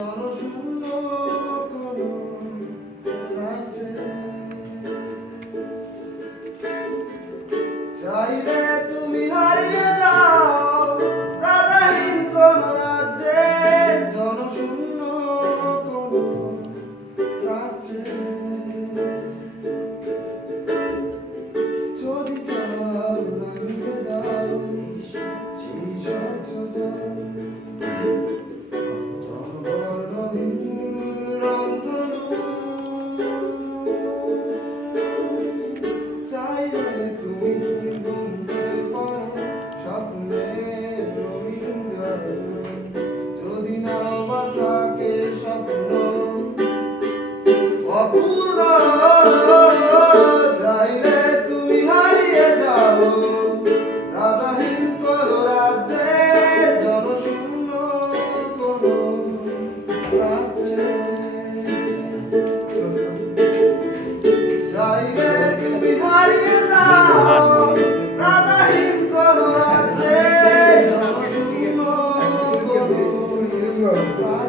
জনশূন্য কোনো রাজ্যে চাইলে তুমি হারিয়ে যাও প্রাণহীন কোন রাজ্যে, জনশূন্য কোনো রাজ্যে। যদি চাও রাঙিয়ে দাও সেই স্বচ্ছ জল, চাইলে তুমি বুনতে পারো স্বপ্নের রঙিন জাল। যদি নাও বা থাকে স্বপ্ন অপূর্ণ, চাইলে তুমি হারিয়ে যাও রাধাহীন কোন রাজ্যে, জনশূন্য কোন রাজ্যে। চাইলে তুমি হারিয়ে যাও রাধাহীন কোন রাজ্যে, জনশূন্য কোন রাজ্যে।